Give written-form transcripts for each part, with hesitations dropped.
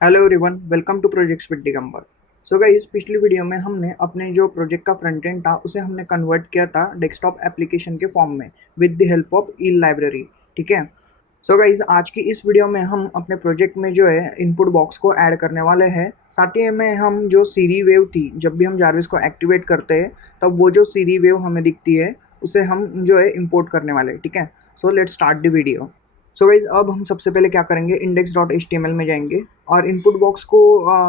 Hello everyone, welcome to projects with Digambar. So guys, पिछली video में हमने अपने जो प्रोजेक्ट का फ्रंट एंड था उसे हमने कन्वर्ट किया था डेस्कटॉप एप्लीकेशन के फॉर्म में with the help of E library. ठीक है। सो गाइस, आज की इस वीडियो में हम अपने प्रोजेक्ट में जो है इनपुट बॉक्स को ऐड करने वाले हैं। साथ ही में हम जो सीरी वेव थी, जब भी हम जारविस को एक्टिवेट करते हैं तब वो जो सीरी वेव हमें दिखती है उसे हम जो है इंपोर्ट करने वाले हैं। ठीक है। So let's start the video. So guys, अब हम सबसे पहले क्या करेंगे, index dot H T M L में जाएंगे और इनपुट बॉक्स को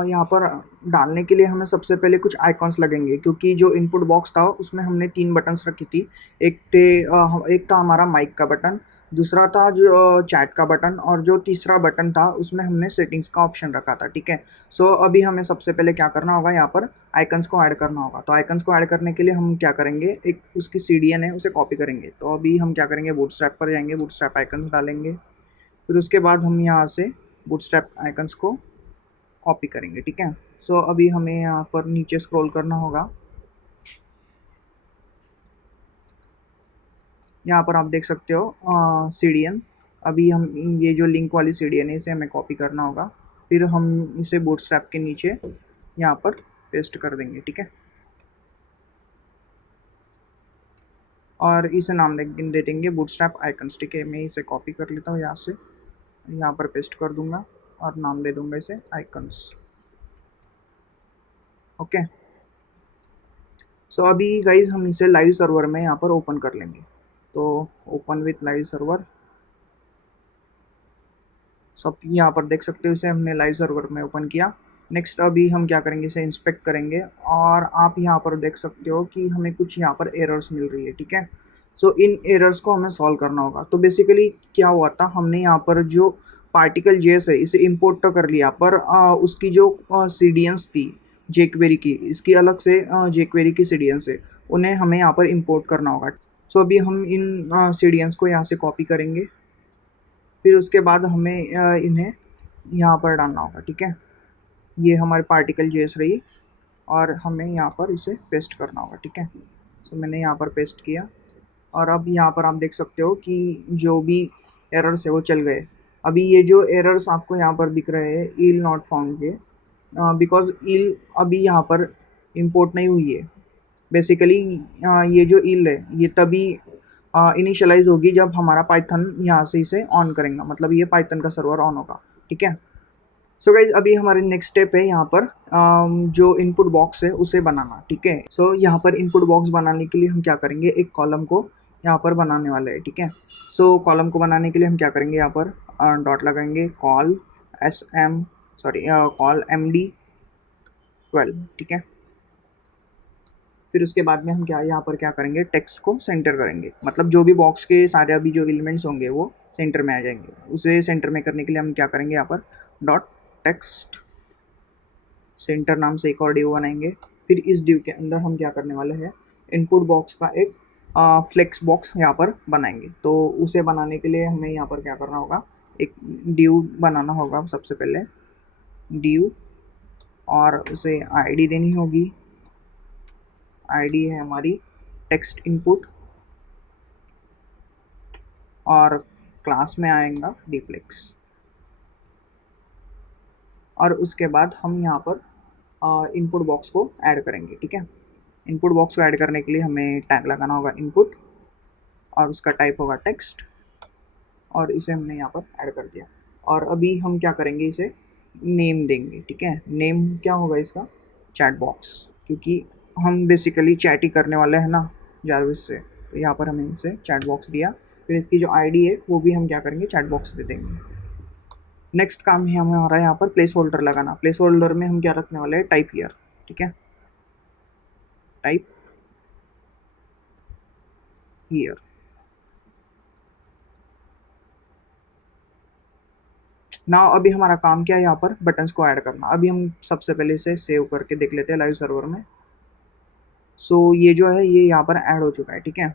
यहाँ पर डालने के लिए हमें सबसे पहले कुछ आइकॉन्स लगेंगे, क्योंकि जो इनपुट बॉक्स था उसमें हमने तीन बटन्स रखी थी। एक था हमारा माइक का बटन, दूसरा था जो चैट का बटन, और जो तीसरा बटन था उसमें हमने सेटिंग्स का ऑप्शन रखा था। ठीक है। सो अभी हमें सबसे पहले क्या करना होगा, यहाँ पर आइकन्स को ऐड करना होगा। तो आइकन्स को ऐड करने के लिए हम क्या करेंगे, एक उसकी सीडीएन है उसे कॉपी करेंगे। तो अभी हम क्या करेंगे, बूटस्ट्रैप पर जाएंगे, बूटस्ट्रैप आइकन्स डालेंगे, फिर उसके बाद हम यहाँ से बूटस्ट्रैप आइकन्स को कॉपी करेंगे। ठीक है। सो अभी हमें यहाँ पर नीचे स्क्रॉल करना होगा। यहाँ पर आप देख सकते हो सीडीएन। अभी हम ये जो लिंक वाली सीडीएन है इसे हमें कॉपी करना होगा, फिर हम इसे बूटस्ट्रैप के नीचे यहाँ पर पेस्ट कर देंगे। ठीक है। और इसे नाम दे देंगे बूटस्ट्रैप आइकन्स। ठीक है। मैं इसे कॉपी कर लेता हूँ, यहाँ से यहाँ पर पेस्ट कर दूंगा और नाम दे दूंगा इसे आइकन्स। ओके। सो अभी गाइज हम इसे लाइव सर्वर में यहाँ पर ओपन कर लेंगे। तो ओपन विथ लाइव सर्वर, सब यहाँ पर देख सकते हो इसे हमने लाइव सर्वर में ओपन किया। नेक्स्ट अभी हम क्या करेंगे, इसे इंस्पेक्ट करेंगे और आप यहाँ पर देख सकते हो कि हमें कुछ यहाँ पर एरर्स मिल रही है। ठीक है। सो इन एरर्स को हमें सॉल्व करना होगा। तो बेसिकली क्या हुआ था, हमने यहाँ पर जो पार्टिकल जेस है इसे इंपोर्ट तो कर लिया, पर उसकी जो सीडीएंस थी जेक्वेरी की, इसकी अलग से जेक्वेरी की सीडीएंस है, उन्हें हमें यहाँ पर इंपोर्ट करना होगा। सो अभी हम इन सीडीएंस को यहाँ से कॉपी करेंगे, फिर उसके बाद हमें इन्हें यहाँ पर डालना होगा। ठीक है। ये हमारे पार्टिकल जेस रही और हमें यहाँ पर इसे पेस्ट करना होगा। ठीक है। सो मैंने यहाँ पर पेस्ट किया और अब यहाँ पर आप देख सकते हो कि जो भी एरर्स है वो चल गए। अभी ये जो एरर्स आपको यहाँ पर दिख रहे हैं, ईल नॉट फाउंड के, बिकॉज ईल अभी यहाँ पर इंपोर्ट नहीं हुई है। बेसिकली ये जो ईल है ये तभी इनिशियलाइज होगी जब हमारा पाइथन यहाँ से इसे ऑन करेगा, मतलब ये पाइथन का सर्वर ऑन होगा। ठीक है। सो गाइज, अभी हमारे नेक्स्ट स्टेप है यहाँ पर जो इनपुट बॉक्स है उसे बनाना। ठीक है। सो यहाँ पर इनपुट बॉक्स बनाने के लिए हम क्या करेंगे, एक कॉलम को यहाँ पर बनाने वाले हैं। ठीक है। सो कॉलम को बनाने के लिए हम क्या करेंगे, यहाँ पर डॉट लगाएंगे, call S M sorry call M D 12। ठीक है। फिर उसके बाद में हम क्या यहाँ पर क्या करेंगे, टेक्स्ट को सेंटर करेंगे, मतलब जो भी बॉक्स के सारे अभी जो एलिमेंट्स होंगे वो सेंटर में आ जाएंगे। उसे सेंटर में करने के लिए हम क्या करेंगे, यहाँ पर डॉट टेक्स्ट सेंटर नाम से एक और डिव बनाएंगे। फिर इस डिव के अंदर हम क्या करने वाले हैं, इनपुट बॉक्स का एक फ्लेक्स बॉक्स यहाँ पर बनाएंगे। तो उसे बनाने के लिए हमें यहाँ पर क्या करना होगा, एक डिव बनाना होगा सबसे पहले, डिव, और उसे आईडी देनी होगी। आईडी है हमारी टेक्स्ट इनपुट, और क्लास में आएगा डिफ्लेक्स। और उसके बाद हम यहाँ पर इनपुट बॉक्स को ऐड करेंगे। ठीक है। इनपुट बॉक्स को ऐड करने के लिए हमें टैग लगाना होगा इनपुट, और उसका टाइप होगा टेक्स्ट, और इसे हमने यहाँ पर ऐड कर दिया। और अभी हम क्या करेंगे, इसे नेम देंगे। ठीक है। नेम क्या होगा इसका, चैट बॉक्स, क्योंकि हम बेसिकली चैट ही करने वाले हैं ना जारविस से, तो यहाँ पर हमने इसे चैट बॉक्स दिया। फिर इसकी जो आईडी है वो भी हम क्या करेंगे, चैट बॉक्स दे देंगे। नेक्स्ट काम है हमारा यहाँ पर प्लेस होल्डर लगाना। प्लेस होल्डर में हम क्या रखने वाले हैं, टाइप ईयर। ठीक है। Type year. ना अभी हमारा काम क्या है, यहाँ पर बटन्स को ऐड करना। अभी हम सबसे पहले इसे सेव करके देख लेते हैं लाइव सर्वर में। सो ये जो है ये यहाँ पर ऐड हो चुका है। ठीक है।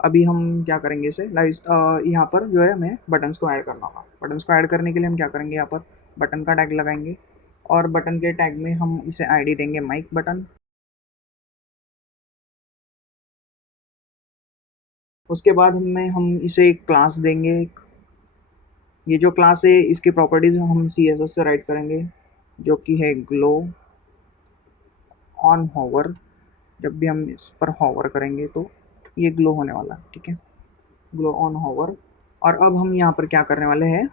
अभी हम क्या करेंगे, इसे लाइव यहाँ पर जो है हमें बटन्स को ऐड करना होगा। बटन्स को ऐड करने के लिए हम क्या करेंगे, यहाँ पर बटन का टैग लगाएंगे, और बटन के टैग में हम इसे आईडी देंगे माइक बटन। उसके बाद हम इसे एक क्लास देंगे, एक ये जो क्लास है इसकी प्रॉपर्टीज़ हम CSS से राइट करेंगे, जो कि है ग्लो ऑन होवर। जब भी हम इस पर होवर करेंगे तो ये ग्लो होने वाला है, ठीक है, ग्लो ऑन होवर। और अब हम यहाँ पर क्या करने वाले हैं,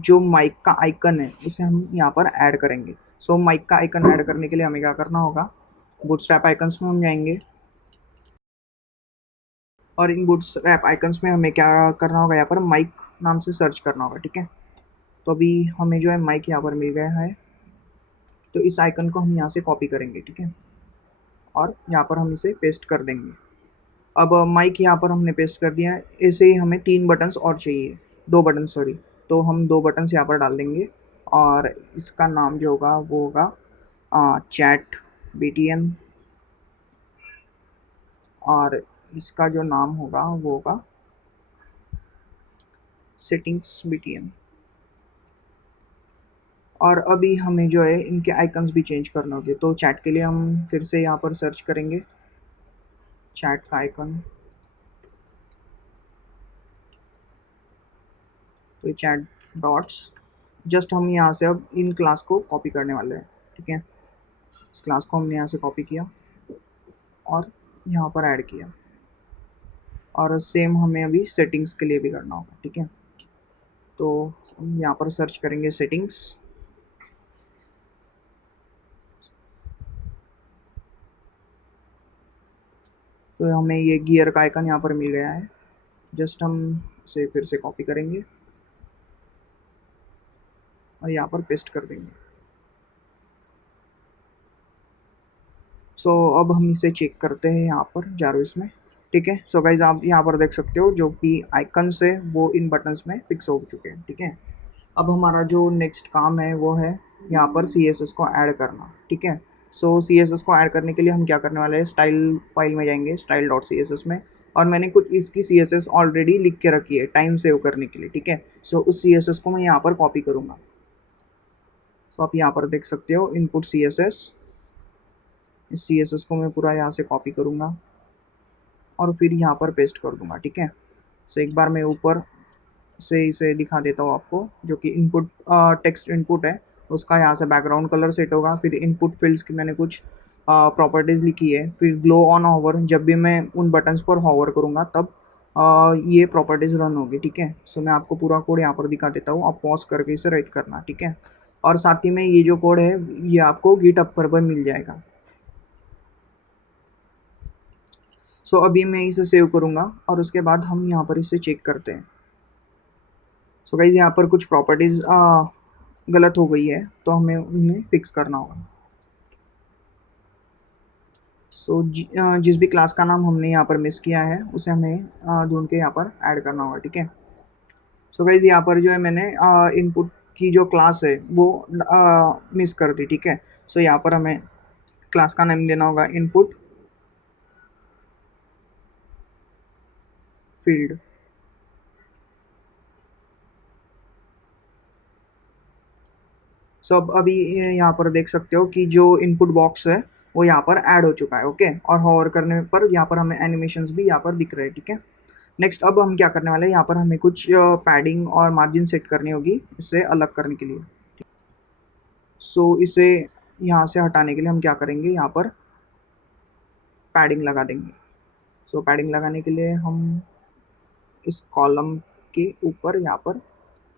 जो माइक का आइकन है उसे हम यहाँ पर ऐड करेंगे। सो माइक का आइकन ऐड करने के लिए हमें क्या करना होगा, बूटस्ट्रैप आइकन्स में हम जाएंगे और इन बूटस्ट्रैप आइकन्स में हमें क्या करना होगा, यहाँ पर माइक नाम से सर्च करना होगा, ठीक है। तो अभी हमें जो है माइक यहाँ पर मिल गया है, तो इस आइकन को हम यहाँ से कॉपी करेंगे, ठीक है, और यहाँ पर हम इसे पेस्ट कर देंगे। अब माइक यहाँ पर हमने पेस्ट कर दिया है। ऐसे ही हमें 3 बटन्स और चाहिए, 2 बटन सॉरी, तो हम 2 बटन्स यहाँ पर डाल देंगे और इसका नाम जो होगा वो होगा चैट BTN, और इसका जो नाम होगा वो होगा सेटिंग्स BTN। और अभी हमें जो है इनके आइकन्स भी चेंज करने होंगे, तो चैट के लिए हम फिर से यहाँ पर सर्च करेंगे चैट का आइकन, तो चैट डॉट्स। जस्ट हम यहाँ से अब इन क्लास को कॉपी करने वाले हैं, ठीक है। इस क्लास को हमने यहाँ से कॉपी किया और यहाँ पर ऐड किया, और सेम हमें अभी सेटिंग्स के लिए भी करना होगा, ठीक है। तो हम यहाँ पर सर्च करेंगे सेटिंग्स, तो हमें ये गियर का आइकन यहाँ पर मिल गया है। जस्ट हम इसे फिर से कॉपी करेंगे और यहाँ पर पेस्ट कर देंगे। सो अब हम इसे चेक करते हैं यहाँ पर जारविस में, ठीक है। सो गाइज आप यहाँ पर देख सकते हो जो भी आइकन्स है वो इन बटन्स में फिक्स हो चुके हैं, ठीक है। अब हमारा जो नेक्स्ट काम है वो है यहाँ पर CSS को ऐड करना, ठीक है। सो CSS को ऐड करने के लिए हम क्या करने वाले हैं, स्टाइल फाइल में जाएंगे, style.css में, और मैंने कुछ इसकी CSS ऑलरेडी लिख के रखी है टाइम सेव करने के लिए, ठीक है। सो उस CSS को मैं यहाँ पर कॉपी करूँगा। सो आप यहाँ पर देख सकते हो इनपुट CSS, इस CSS को मैं पूरा यहाँ से कॉपी करूँगा और फिर यहाँ पर पेस्ट कर दूँगा, ठीक है। सो एक बार मैं ऊपर से इसे दिखा देता हूँ आपको, जो कि इनपुट टेक्स्ट इनपुट है उसका यहाँ से बैकग्राउंड कलर सेट होगा। फिर इनपुट फील्ड्स की मैंने कुछ प्रॉपर्टीज़ लिखी है। फिर ग्लो ऑन होवर, जब भी मैं उन बटन्स पर होवर करूँगा तब ये प्रॉपर्टीज़ रन होगी, ठीक है। सो मैं आपको पूरा कोड यहाँ पर दिखा देता हूँ, आप पॉज करके इसे राइट करना, ठीक है। और साथ ही में ये जो कोड है ये आपको गिटहब पर मिल जाएगा। सो अभी मैं इसे सेव करूँगा और उसके बाद हम यहाँ पर इसे चेक करते हैं। सो गाइस यहाँ पर कुछ प्रॉपर्टीज़ गलत हो गई है, तो हमें उन्हें फिक्स करना होगा। सो जिस भी क्लास का नाम हमने यहाँ पर मिस किया है उसे हमें ढूंढ के यहाँ पर ऐड करना होगा, ठीक है। सो गाइस यहाँ पर जो है मैंने इनपुट की जो क्लास है वो मिस कर दी, ठीक है। सो यहाँ पर हमें क्लास का नाम देना होगा इनपुट फील्ड। सो अब अभी यहाँ पर देख सकते हो कि जो इनपुट बॉक्स है वो यहाँ पर ऐड हो चुका है, ओके। और होवर करने पर यहाँ पर हमें एनिमेशंस भी यहाँ पर दिख रहे हैं, ठीक है। नेक्स्ट अब हम क्या करने वाले हैं, यहाँ पर हमें कुछ पैडिंग और मार्जिन सेट करनी होगी इसे अलग करने के लिए। सो इसे यहाँ से हटाने के लिए हम क्या करेंगे, यहाँ पर पैडिंग लगा देंगे। सो पैडिंग लगाने के लिए हम इस कॉलम के ऊपर यहाँ पर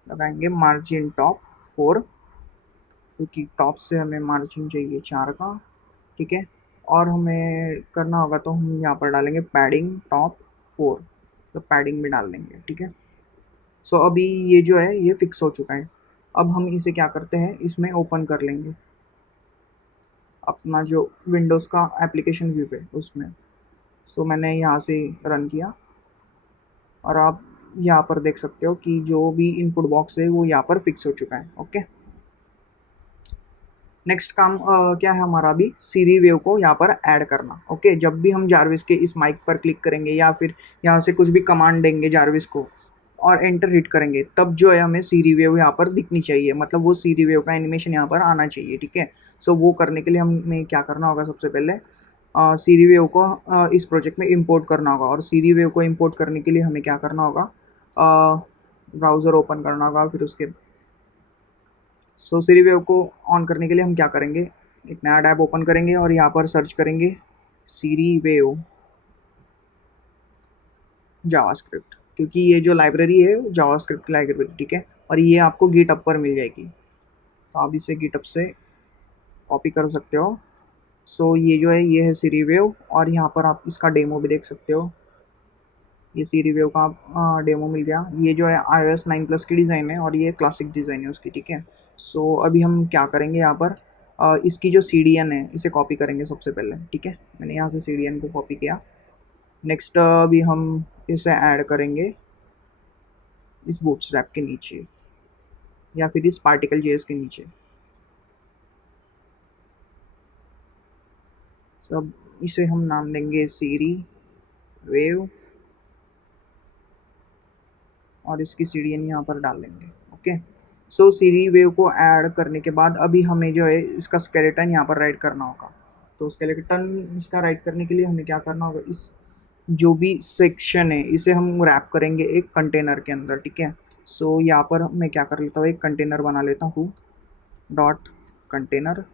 लगाएंगे मार्जिन टॉप 4, क्योंकि टॉप से हमें मार्जिन चाहिए 4 का, ठीक है। और हमें करना होगा तो हम यहाँ पर डालेंगे पैडिंग टॉप 4, तो पैडिंग भी डाल देंगे, ठीक है। सो अभी ये जो है ये फिक्स हो चुका है। अब हम इसे क्या करते हैं, इसमें ओपन कर लेंगे अपना जो विंडोज़ का एप्लीकेशन व्यू है उसमें। सो मैंने यहाँ से रन किया और आप यहाँ पर देख सकते हो कि जो भी इनपुट बॉक्स है वो यहाँ पर फिक्स हो चुका है, ओके। नेक्स्ट काम क्या है हमारा, अभी सीरी वेव को यहाँ पर ऐड करना, ओके। जब भी हम जारविस के इस माइक पर क्लिक करेंगे या फिर यहाँ से कुछ भी कमांड देंगे जारविस को और एंटर हिट करेंगे, तब जो है हमें सीरी वेव यहाँ पर दिखनी चाहिए, मतलब वो सीरी वेव का एनिमेशन यहाँ पर आना चाहिए, ठीक है। सो वो करने के लिए हमें क्या करना होगा, सबसे पहले सीरी वेव को इस प्रोजेक्ट में इंपोर्ट करना होगा। और सीरी वेव को इंपोर्ट करने के लिए हमें क्या करना होगा, ब्राउज़र ओपन करना होगा। फिर उसके सीरी वेव को ऑन करने के लिए हम क्या करेंगे, एक नया टैब ओपन करेंगे और यहाँ पर सर्च करेंगे सीरी वेव जावास्क्रिप्ट, क्योंकि ये जो लाइब्रेरी है जावास्क्रिप्ट की लाइब्रेरी, ठीक है। और ये आपको गिटहब पर मिल जाएगी, तो आप इसे गिटहब से कॉपी कर सकते हो। ये जो है ये है सीरी वेव, और यहाँ पर आप इसका डेमो भी देख सकते हो। ये सीरी वेव का डेमो मिल गया। ये जो है iOS 9 प्लस की डिज़ाइन है और ये क्लासिक डिज़ाइन है उसकी, ठीक है। अभी हम क्या करेंगे यहाँ पर, इसकी जो CDN है इसे कॉपी करेंगे सबसे पहले, ठीक है। मैंने यहाँ से CDN को कॉपी किया। नेक्स्ट अभी हम इसे ऐड करेंगे इस बूटस्ट्रैप के नीचे या फिर इस पार्टिकल जेएस के नीचे। सब इसे हम नाम देंगे सीरी वेव और इसकी CDN यहाँ पर डाल देंगे, ओके। सीरी वेव को ऐड करने के बाद अभी हमें जो है इसका स्केलेटन यहाँ पर राइट करना होगा। तो स्केलेटन इसका राइट करने के लिए हमें क्या करना होगा, इस जो भी सेक्शन है इसे हम रैप करेंगे एक कंटेनर के अंदर, ठीक है। यहाँ पर मैं क्या कर लेता हूँ, एक कंटेनर बना लेता हूँ, डॉट कंटेनर,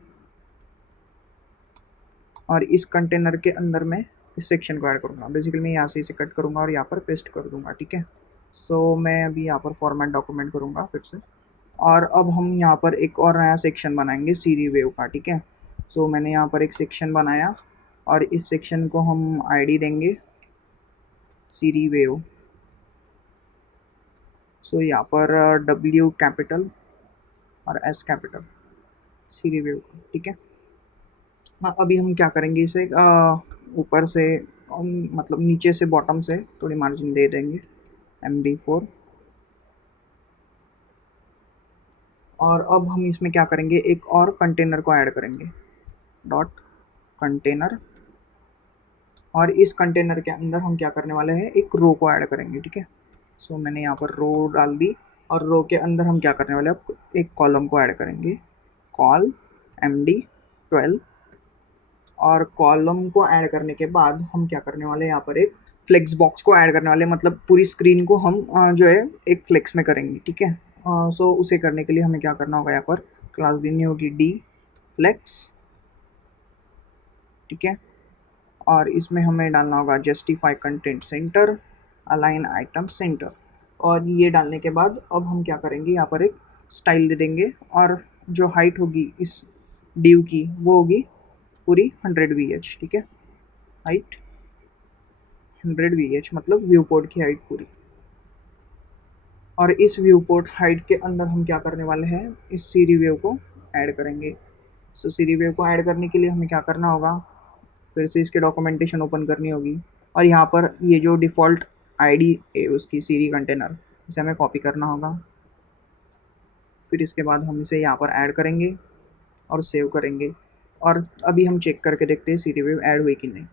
और इस कंटेनर के अंदर मैं इस सेक्शन को ऐड करूँगा। बेसिकली मैं यहाँ से इसे कट करूँगा और यहाँ पर पेस्ट कर दूँगा, ठीक है। मैं अभी यहाँ पर फॉर्मेट डॉक्यूमेंट करूँगा फिर से, और अब हम यहाँ पर एक और नया सेक्शन बनाएंगे सीरी वेव का, ठीक है। मैंने यहाँ पर एक सेक्शन बनाया और इस सेक्शन को हम आईडी देंगे सीरी वेव। यहाँ पर W कैपिटल और S कैपिटल सीरी वेव, ठीक है। हाँ, अभी हम क्या करेंगे, इसे ऊपर से मतलब नीचे से बॉटम से थोड़ी मार्जिन दे देंगे MD4। और अब हम इसमें क्या करेंगे, एक और कंटेनर को ऐड करेंगे, डॉट कंटेनर, और इस कंटेनर के अंदर हम क्या करने वाले हैं, एक रो को ऐड करेंगे, ठीक है। मैंने यहाँ पर रो डाल दी, और रो के अंदर हम क्या करने वाले हैं, एक कॉलम को ऐड करेंगे, कॉल MD12। और कॉलम को ऐड करने के बाद हम क्या करने वाले हैं, यहाँ पर एक फ्लेक्स बॉक्स को ऐड करने वाले, मतलब पूरी स्क्रीन को हम जो है एक फ्लेक्स में करेंगे, ठीक है। उसे करने के लिए हमें क्या करना होगा, यहाँ पर क्लास देनी होगी डी फ्लेक्स, ठीक है। और इसमें हमें डालना होगा justify content centre, align item centre. और ये डालने के बाद अब हम क्या करेंगे, यहाँ पर एक स्टाइल दे देंगे, और जो हाइट होगी इस डिव की वो होगी पूरी 100 VH, ठीक है। हाइट 100 VH मतलब व्यू पोर्ट की हाइट पूरी। और इस व्यू पोर्ट हाइट के अंदर हम क्या करने वाले हैं, इस सीरी वेव को ऐड करेंगे। सीरी वेव को ऐड करने के लिए हमें क्या करना होगा, फिर से इसके डॉक्यूमेंटेशन ओपन करनी होगी, और यहाँ पर ये जो डिफ़ॉल्ट आईडी है उसकी सीरी कंटेनर, इसे हमें कॉपी करना होगा। फिर इसके बाद हम इसे यहाँ पर ऐड करेंगे और सेव करेंगे, और अभी हम चेक करके देखते हैं सीरी वेव ऐड हुई कि नहीं।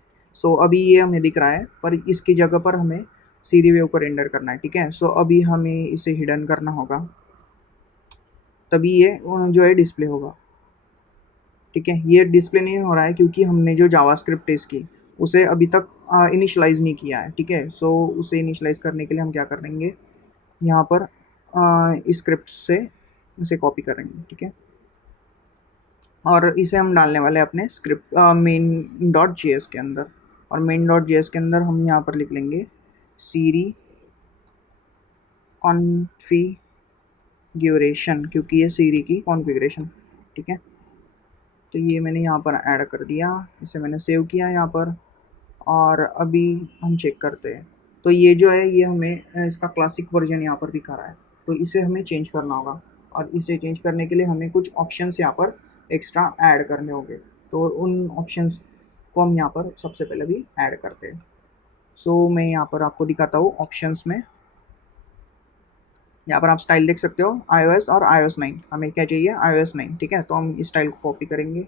अभी ये हमें दिख रहा है, पर इसकी जगह पर हमें सीरी वेव को रेंडर करना है, ठीक है। अभी हमें इसे हिडन करना होगा, तभी ये जो है डिस्प्ले होगा, ठीक है। ये डिस्प्ले नहीं हो रहा है क्योंकि हमने जो जावास्क्रिप्ट टेस्ट की उसे अभी तक इनिशलाइज़ नहीं किया है, ठीक है। उसे इनिशलाइज़ करने के लिए हम क्या करेंगे, यहाँ पर इस स्क्रिप्ट से इसे कॉपी करेंगे, ठीक है। और इसे हम डालने वाले हैं अपने स्क्रिप्ट main.js के अंदर, और main.js के अंदर हम यहाँ पर लिख लेंगे सीरी कॉन्फ़िगरेशन, क्योंकि ये सीरी की कॉन्फ़िगरेशन, ठीक है। तो ये मैंने यहाँ पर ऐड कर दिया, इसे मैंने सेव किया यहाँ पर, और अभी हम चेक करते हैं। तो ये जो है ये हमें इसका क्लासिक वर्जन यहाँ पर दिखा रहा है, तो इसे हमें चेंज करना होगा, और इसे चेंज करने के लिए हमें कुछ ऑप्शंस यहाँ पर एक्स्ट्रा ऐड करने होंगे। तो उन ऑप्शंस को हम यहाँ पर सबसे पहले भी ऐड करते हैं। मैं यहाँ पर आपको दिखाता हूँ ऑप्शंस में। यहाँ पर आप स्टाइल देख सकते हो, iOS और iOS 9, हमें क्या चाहिए, iOS 9, ठीक है। तो हम इस स्टाइल को कॉपी करेंगे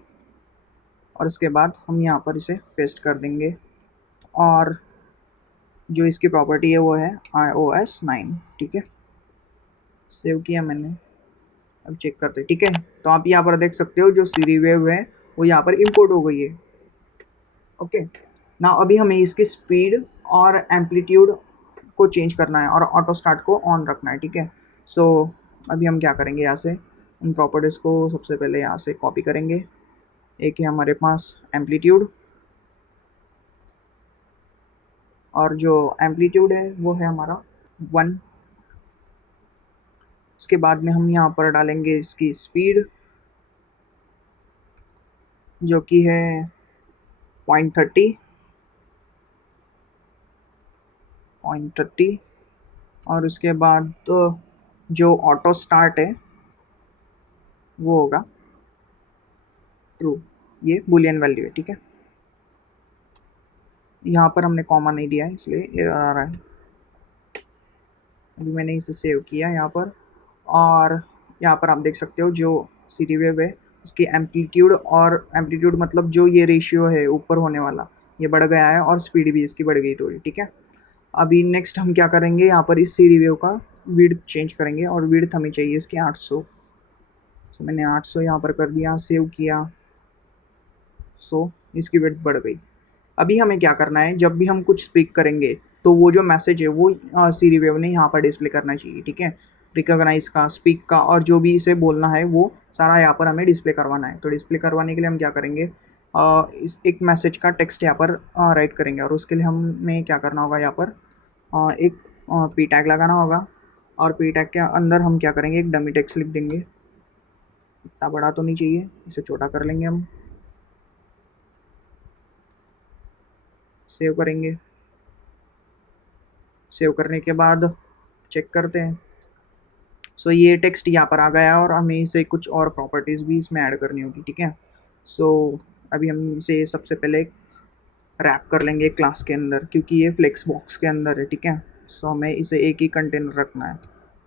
और इसके बाद हम यहाँ पर इसे पेस्ट कर देंगे, और जो इसकी प्रॉपर्टी है वो है iOS 9, ठीक है। सेव किया मैंने, अब चेक करते हैं, ठीक है। तो आप यहाँ पर देख सकते हो जो सीरी वेव है वो यहाँ पर इंपोर्ट हो गई है, ओके ना। अभी हमें इसकी स्पीड और एम्पलीट्यूड को चेंज करना है और ऑटो स्टार्ट को ऑन रखना है, ठीक है। सो अभी हम क्या करेंगे, यहाँ से उन प्रॉपर्टीज़ को सबसे पहले यहाँ से कॉपी करेंगे। एक है हमारे पास एम्पलीट्यूड, और जो एम्पलीट्यूड है वो है हमारा 1। इसके बाद में हम यहाँ पर डालेंगे इसकी स्पीड, जो कि है 0.30, और उसके बाद जो ऑटो स्टार्ट है वो होगा ट्रू। ये बुलियन वैल्यू है, ठीक है। यहाँ पर हमने कॉमा नहीं दिया है इसलिए एरर आ रहा है। अभी मैंने इसे सेव किया यहाँ पर, और यहाँ पर आप देख सकते हो जो सीरी वेव है इसकी एम्पलीट्यूड, और एम्पलीट्यूड मतलब जो ये रेशियो है ऊपर होने वाला, ये बढ़ गया है, और स्पीड भी इसकी बढ़ गई थोड़ी, ठीक है। अभी नेक्स्ट हम क्या करेंगे, यहाँ पर इस सीरी वेव का विड्थ चेंज करेंगे, और विड्थ हमें चाहिए इसकी 800। सो मैंने 800 यहाँ पर कर दिया, सेव किया। सो इसकी विड्थ बढ़ गई। अभी हमें क्या करना है, जब भी हम कुछ स्पीक करेंगे तो वो जो मैसेज है वो सीरी वेव ने यहाँ पर डिस्प्ले करना चाहिए, ठीक है। रिकॉग्नाइज का, स्पीक का, और जो भी इसे बोलना है वो सारा यहाँ पर हमें डिस्प्ले करवाना है। तो डिस्प्ले करवाने के लिए हम क्या करेंगे, इस एक मैसेज का टेक्स्ट यहाँ पर राइट करेंगे, और उसके लिए हमें क्या करना होगा, यहाँ पर एक पी टैग लगाना होगा, और पी टैग के अंदर हम क्या करेंगे, एक डमी टेक्स्ट लिख देंगे। इतना बड़ा तो नहीं चाहिए, इसे छोटा कर लेंगे हम। सेव करेंगे। सेव करने के बाद चेक करते हैं। सो ये टेक्स्ट यहाँ पर आ गया, और हमें इसे कुछ और प्रॉपर्टीज़ भी इसमें ऐड करनी होगी, ठीक है। सो अभी हम इसे सबसे पहले रैप कर लेंगे क्लास के अंदर, क्योंकि ये फ्लेक्स बॉक्स के अंदर है, ठीक है। सो हमें इसे एक ही कंटेनर रखना है।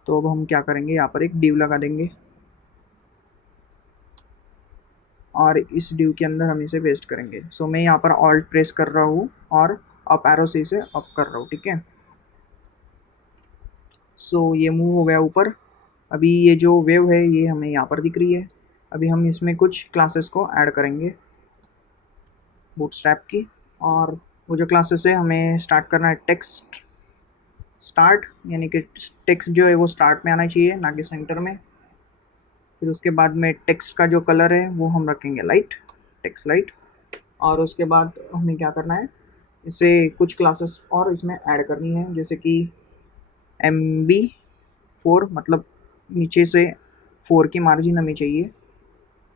तो अब हम क्या करेंगे, यहाँ पर एक डिव लगा देंगे, और इस डिव के अंदर हम इसे पेस्ट करेंगे। सो मैं यहाँ पर ऑल्ट प्रेस कर रहा हूँ, और अप एरो से इसे अप कर रहा हूँ, ठीक है। सो ये मूव हो गया ऊपर। अभी ये जो वेव है ये हमें यहाँ पर दिख रही है। अभी हम इसमें कुछ क्लासेस को ऐड करेंगे बूटस्ट्रैप की, और वो जो क्लासेस है हमें स्टार्ट करना है टेक्स्ट स्टार्ट, यानी कि टेक्स्ट जो है वो स्टार्ट में आना चाहिए, ना कि सेंटर में। फिर उसके बाद में टेक्स्ट का जो कलर है वो हम रखेंगे लाइट, टेक्स्ट लाइट। और उसके बाद हमें क्या करना है, इसे कुछ क्लासेस और इसमें ऐड करनी है, जैसे कि MB4, मतलब नीचे से 4 की मार्जिन हमें चाहिए।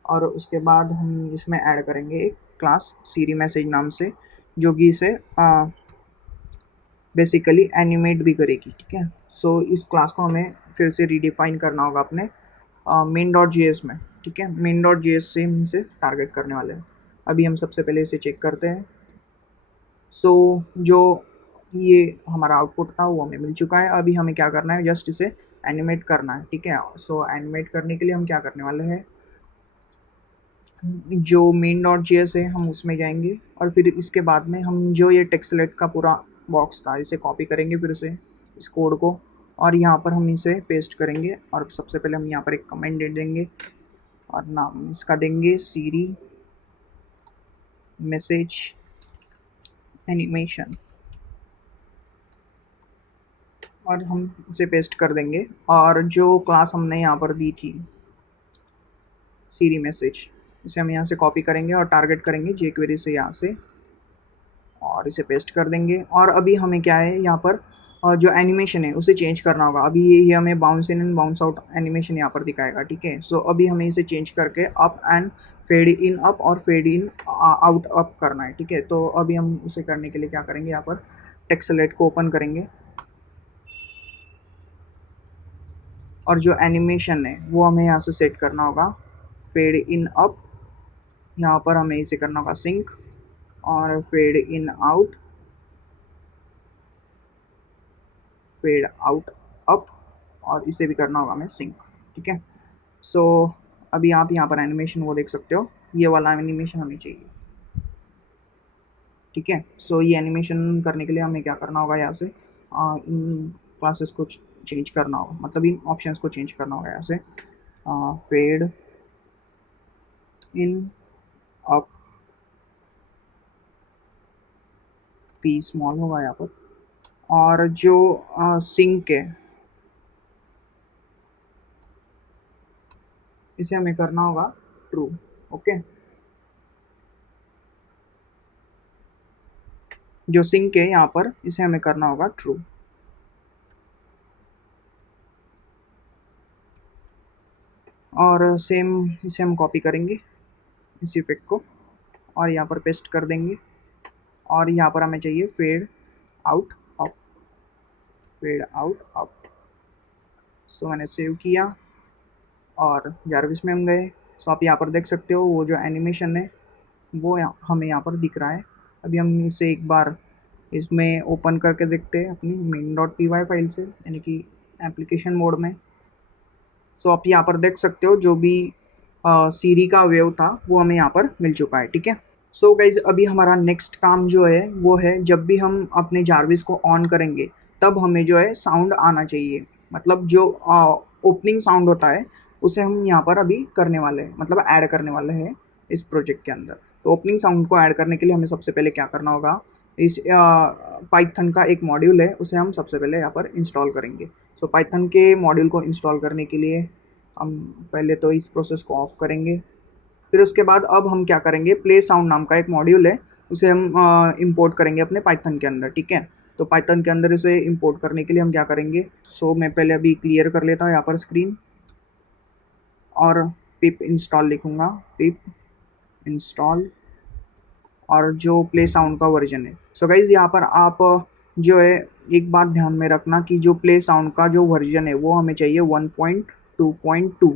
और उसके बाद हम इसमें ऐड करेंगे एक क्लास सीरी मैसेज नाम से, जो कि इसे बेसिकली एनिमेट भी करेगी, ठीक है। सो इस क्लास को हमें फिर से रीडिफाइन करना होगा अपने main.js में, ठीक है। main.js से हम इसे टारगेट करने वाले हैं। अभी हम सबसे पहले इसे चेक करते हैं। सो जो ये हमारा आउटपुट था वो हमें मिल चुका है। अभी हमें क्या करना है, जस्ट इसे एनिमेट करना है, ठीक है। सो एनिमेट करने के लिए हम क्या करने वाले हैं, जो main.js है हम उसमें जाएंगे, और फिर इसके बाद में हम जो ये टेक्सलेट का पूरा बॉक्स था इसे कॉपी करेंगे फिर से इस कोड को, और यहाँ पर हम इसे पेस्ट करेंगे। और सबसे पहले हम यहाँ पर एक कमेंट दे देंगे, और नाम इसका देंगे सीरी मैसेज एनिमेशन, और हम इसे पेस्ट कर देंगे। और जो क्लास हमने यहाँ पर दी थी सीरी मैसेज, इसे हम यहाँ से कॉपी करेंगे और टारगेट करेंगे jQuery से यहाँ से, और इसे पेस्ट कर देंगे। और अभी हमें क्या है यहाँ पर जो एनिमेशन है उसे चेंज करना होगा। अभी ये हमें bounce in and bounce out animation यहाँ पर दिखाएगा, ठीक है। सो अभी हमें इसे चेंज करके up and fade in up और फेड इन आउट अप करना है, ठीक है। तो अभी हम उसे करने के लिए क्या करेंगे, यहाँ पर टेक्सलेट को ओपन करेंगे, और जो एनिमेशन है वो हमें यहाँ से सेट करना होगा फेड इन अप। यहाँ पर हमें इसे करना होगा सिंक, और fade in out, fade out up, और इसे भी करना होगा हमें सिंक, ठीक है। सो अभी आप यहाँ पर एनिमेशन वो देख सकते हो, ये वाला एनिमेशन हमें चाहिए, ठीक है। सो ये एनिमेशन करने के लिए हमें क्या करना होगा, यहाँ से इन क्लासेस को चेंज करना होगा, मतलब इन ऑप्शंस को चेंज करना होगा। यहाँ से fade in up, P small होगा यहाँ पर, और जो सिंक है इसे हमें करना होगा ट्रू। ओके, जो सिंक है यहाँ पर इसे हमें करना होगा ट्रू। और सेम इसे हम कॉपी करेंगे इस इफेक्ट को और यहाँ पर पेस्ट कर देंगे। और यहाँ पर हमें चाहिए fade out up, fade out up. So मैंने सेव किया और जारविस में हम गए। सो आप यहाँ पर देख सकते हो वो जो एनिमेशन है वो हमें यहाँ पर दिख रहा है। अभी हम इसे एक बार इसमें ओपन करके देखते हैं अपनी main.py फाइल से, यानी कि एप्लीकेशन मोड में। सो आप यहाँ पर देख सकते हो जो भी सीरी का वेव था वो हमें यहाँ पर मिल चुका है। ठीक है, सो गाइज अभी हमारा नेक्स्ट काम जो है वो है जब भी हम अपने जारविस को ऑन करेंगे तब हमें जो है साउंड आना चाहिए। मतलब जो ओपनिंग साउंड होता है उसे हम यहाँ पर अभी करने वाले हैं, मतलब ऐड करने वाले हैं इस प्रोजेक्ट के अंदर। तो ओपनिंग साउंड को ऐड करने के लिए हमें सबसे पहले क्या करना होगा, इस पाइथन का एक मॉड्यूल है उसे हम सबसे पहले यहाँ पर इंस्टॉल करेंगे। सो पाइथन के मॉड्यूल को इंस्टॉल करने के लिए हम पहले तो इस प्रोसेस को ऑफ करेंगे। फिर उसके बाद अब हम क्या करेंगे, प्ले साउंड नाम का एक मॉड्यूल है उसे हम इंपोर्ट करेंगे अपने पाइथन के अंदर। ठीक है, तो पाइथन के अंदर इसे इंपोर्ट करने के लिए हम क्या करेंगे, सो मैं पहले अभी क्लियर कर लेता हूँ यहाँ पर स्क्रीन और पिप इंस्टॉल लिखूँगा, पिप इंस्टॉल और जो प्ले साउंड का वर्जन है। सो गाइज यहाँ पर आप जो है एक बात ध्यान में रखना कि जो प्ले साउंड का जो वर्जन है वो हमें चाहिए 1.2.2,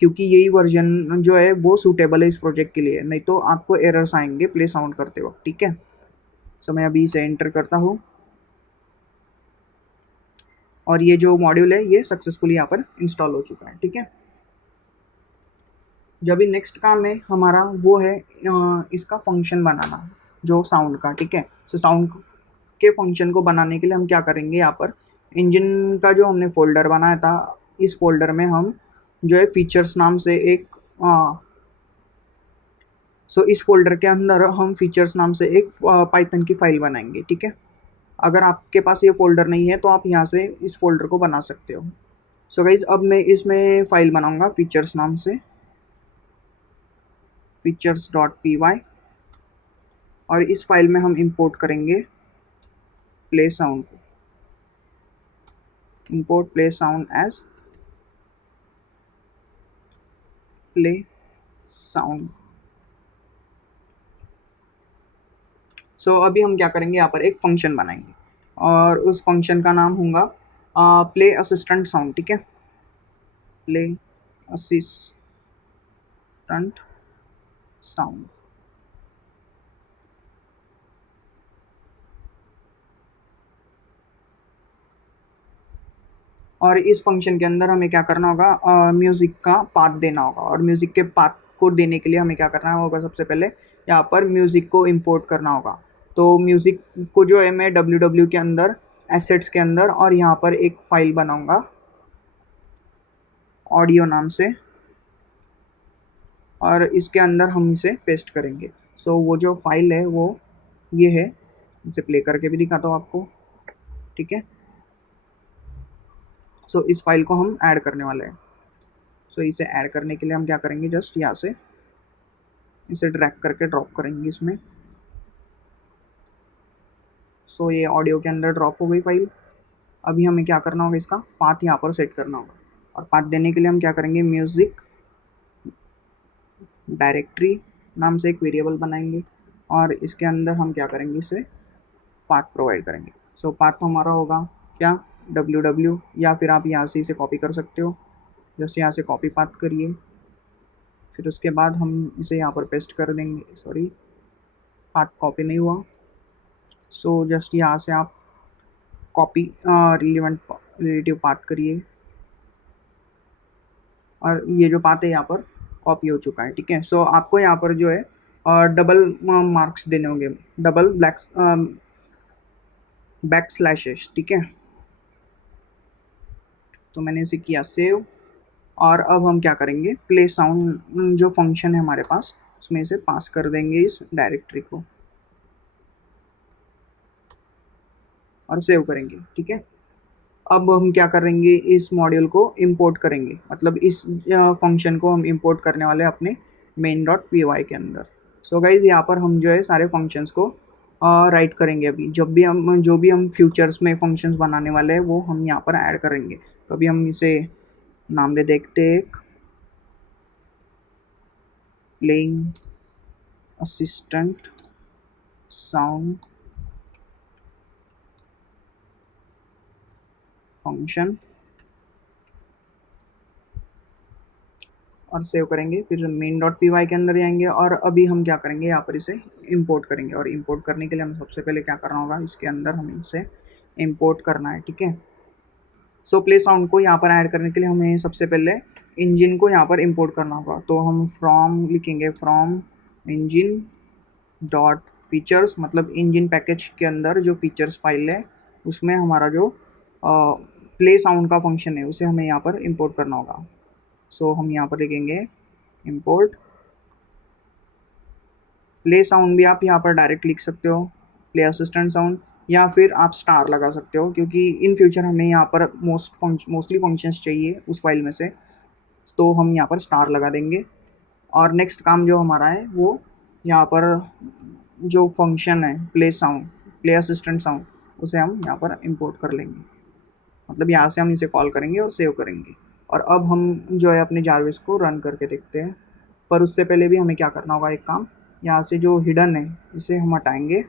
क्योंकि यही वर्जन जो है वो सूटेबल है इस प्रोजेक्ट के लिए, नहीं तो आपको एरर्स आएंगे प्ले साउंड करते वक्त। ठीक है, सो मैं अभी इसे एंटर करता हूँ और ये जो मॉड्यूल है ये सक्सेसफुली यहाँ पर इंस्टॉल हो चुका है। ठीक है, जो भी नेक्स्ट काम है हमारा वो है इसका फंक्शन बनाना जो साउंड का। ठीक है, सो साउंड के फंक्शन को बनाने के लिए हम क्या करेंगे, यहाँ पर इंजन का जो हमने फोल्डर बनाया था इस फोल्डर में हम जो है फीचर्स नाम से एक सो इस फोल्डर के अंदर हम फीचर्स नाम से एक पाइथन की फाइल बनाएंगे। ठीक है, अगर आपके पास ये फोल्डर नहीं है तो आप यहाँ से इस फोल्डर को बना सकते हो। सो गाइज अब मैं इसमें फाइल बनाऊंगा फीचर्स नाम से, features.py, और इस फाइल में हम इंपोर्ट करेंगे प्ले साउंड को, import play sound as play sound. So अभी हम क्या करेंगे, यहाँ पर एक फंक्शन बनाएंगे और उस फंक्शन का नाम होगा प्ले असिस्टेंट साउंड। ठीक है, प्ले असिस्टेंट साउंड। और इस फंक्शन के अंदर हमें क्या करना होगा, म्यूज़िक का पाथ देना होगा। और म्यूज़िक के पाथ को देने के लिए हमें क्या करना होगा, सबसे पहले यहाँ पर म्यूज़िक को इंपोर्ट करना होगा। तो म्यूज़िक को जो है मैं www के अंदर एसेट्स के अंदर और यहाँ पर एक फ़ाइल बनाऊँगा ऑडियो नाम से, और इसके अंदर हम इसे पेस्ट करेंगे। सो वो जो फाइल है वो ये है, इसे प्ले करके भी दिखाता हूँ आपको। ठीक है, सो इस फाइल को हम ऐड करने वाले हैं। सो इसे ऐड करने के लिए हम क्या करेंगे, जस्ट यहाँ से इसे ड्रैग करके ड्रॉप करेंगे इसमें। सो ये ऑडियो के अंदर ड्रॉप हो गई फाइल। अभी हमें क्या करना होगा, इसका पाथ यहाँ पर सेट करना होगा। और पाथ देने के लिए हम क्या करेंगे, म्यूज़िक डायरेक्टरी नाम से एक वेरिएबल बनाएंगे और इसके अंदर हम क्या करेंगे, इसे पाथ प्रोवाइड करेंगे। सो पाथ तो हमारा होगा क्या, www, या फिर आप यहाँ से इसे कॉपी कर सकते हो, जैसे यहाँ से कॉपी पाथ करिए, फिर उसके बाद हम इसे यहाँ पर पेस्ट कर देंगे। सॉरी, पाथ कॉपी नहीं हुआ। सो जस्ट यहाँ से आप कॉपी रिलेटिव पाथ करिए और ये जो पाथ है यहाँ पर कॉपी हो चुका है। ठीक है, सो आपको यहाँ पर जो है डबल मार्क्स देने होंगे, डबल बैक स्लैशेस। ठीक है, तो मैंने इसे किया सेव। और अब हम क्या करेंगे, प्ले साउंड जो फंक्शन है हमारे पास उसमें इसे पास कर देंगे इस डायरेक्टरी को। और सेव करेंगे। ठीक है, अब हम क्या करेंगे, इस मॉड्यूल को इंपोर्ट करेंगे, मतलब इस फंक्शन को हम इंपोर्ट करने वाले हैं अपने main.py के अंदर। सो गाइज यहाँ पर हम जो है सारे फंक्शंस को राइट करेंगे। अभी जब भी हम जो भी हम फ्यूचर्स में फंक्शंस बनाने वाले हैं वो हम यहाँ पर ऐड करेंगे। तो अभी हम इसे नाम दे देखते एक प्लेइंग असिस्टेंट साउंड फंक्शन और सेव करेंगे। फिर main.py के अंदर जाएंगे और अभी हम क्या करेंगे, यहाँ पर इसे इंपोर्ट करेंगे। और इंपोर्ट करने के लिए हमें सबसे पहले क्या करना होगा, इसके अंदर हमें इसे इंपोर्ट करना है। ठीक है, सो प्ले साउंड को यहाँ पर ऐड करने के लिए हमें सबसे पहले इंजन को यहाँ पर इंपोर्ट करना होगा। तो हम फ्रॉम लिखेंगे, फ्रॉम इंजन डॉट फीचर्स, मतलब इंजन पैकेज के अंदर जो फीचर्स फाइल है उसमें हमारा जो प्ले साउंड का फंक्शन है उसे हमें यहाँ पर इंपोर्ट करना होगा। सो हम यहाँ पर लिखेंगे इंपोर्ट प्ले साउंड, भी आप यहाँ पर डायरेक्ट लिख सकते हो प्ले असिस्टेंट साउंड, या फिर आप स्टार लगा सकते हो, क्योंकि इन फ्यूचर हमें यहाँ पर मोस्टली फंक्शंस चाहिए उस फाइल में से, तो हम यहाँ पर स्टार लगा देंगे। और नेक्स्ट काम जो हमारा है वो यहाँ पर जो फंक्शन है play sound, play assistant sound, उसे हम यहाँ पर इंपोर्ट कर लेंगे। मतलब यहाँ से हम इसे कॉल करेंगे और सेव करेंगे। और अब हम जो है अपने जारविस को रन करके देखते हैं, पर उससे पहले भी हमें क्या करना होगा, एक काम, यहाँ से जो हिडन है इसे हम हटाएंगे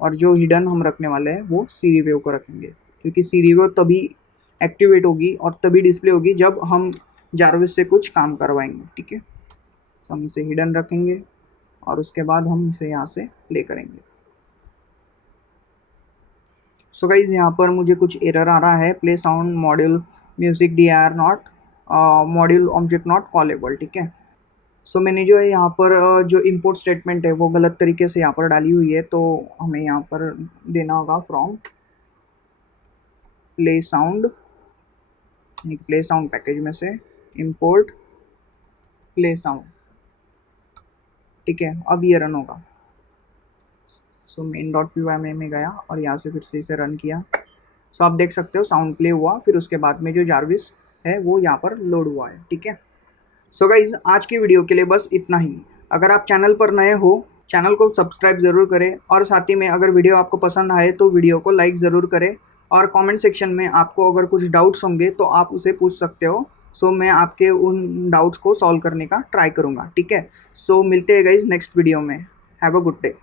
और जो हिडन हम रखने वाले हैं वो सीरी वेव को रखेंगे, क्योंकि सीरी वेव तभी एक्टिवेट होगी और तभी डिस्प्ले होगी जब हम जारविस से कुछ काम करवाएंगे। ठीक है, तो हम इसे हिडन रखेंगे और उसके बाद हम इसे यहाँ से प्ले करेंगे। सो गाइज यहाँ पर मुझे कुछ एरर आ रहा है, play sound module music D R not module object not callable. ठीक है, सो मैंने जो है यहाँ पर जो इंपोर्ट स्टेटमेंट है वो गलत तरीके से यहाँ पर डाली हुई है, तो हमें यहाँ पर देना होगा from play sound, play sound package में से इंपोर्ट प्ले साउंड। ठीक है, अब ये रन होगा। सो main.py में गया और यहाँ से फिर से इसे रन किया। सो आप देख सकते हो साउंड प्ले हुआ, फिर उसके बाद में जो जारविस है वो यहाँ पर लोड हुआ है। ठीक है, सो गाइज आज की वीडियो के लिए बस इतना ही। अगर आप चैनल पर नए हो, चैनल को सब्सक्राइब ज़रूर करें, और साथ ही में अगर वीडियो आपको पसंद आए तो वीडियो को लाइक ज़रूर करें, और कमेंट सेक्शन में आपको अगर कुछ डाउट्स होंगे तो आप उसे पूछ सकते हो। सो मैं आपके उन डाउट्स को सॉल्व करने का ट्राई करूँगा। ठीक है, सो मिलते हैं गाइज नेक्स्ट वीडियो में। Have a good day.